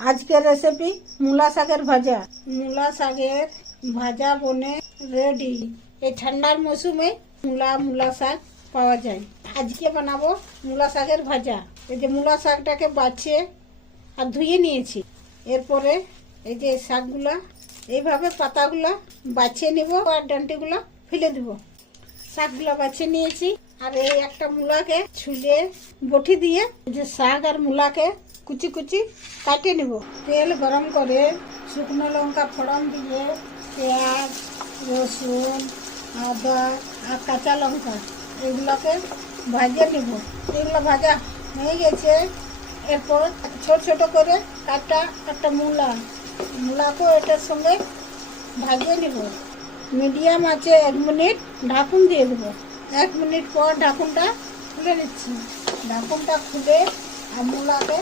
আজকের রেসিপি মূলা শাকের ভাজা। মূলা শাকের ভাজা বনে রেডি। এই ঠান্ডার মৌসুমে মূলা শাক পাওয়া যায়। আজকে বানাবো মূলা শাকের ভাজা। এই যে মূলা শাকটাকে বাছে আর ধুয়ে নিয়েছি। এরপরে এই যে শাকগুলা এইভাবে পাতাগুলা বাছিয়ে নিব আর ডান্টিগুলো ফেলে দিব। শাকগুলা বাছিয়ে নিয়েছি আর এই একটা মূলাকে ছুলে বটি দিয়ে যে শাক আর মূলাকে কুচি কুচি কাটিয়ে নিব। তেল গরম করে শুকনো লঙ্কা ফোড়ন দিয়ে পেঁয়াজ, রসুন, আদা আর কাঁচা লঙ্কা এগুলোকে ভাজিয়ে নিব। এগুলো ভাজা হয়ে গেছে। এরপর ছোট ছোট করে কাটা একটা মূলাকেও এটার সঙ্গে ভাজিয়ে নিব। মিডিয়াম আছে 1 মিনিট ঢাকুন দিয়ে দেবো। 1 মিনিট পর ঢাকুনটা খুলে নিচ্ছি। ঢাকুনটা খুলে আর মূলাকে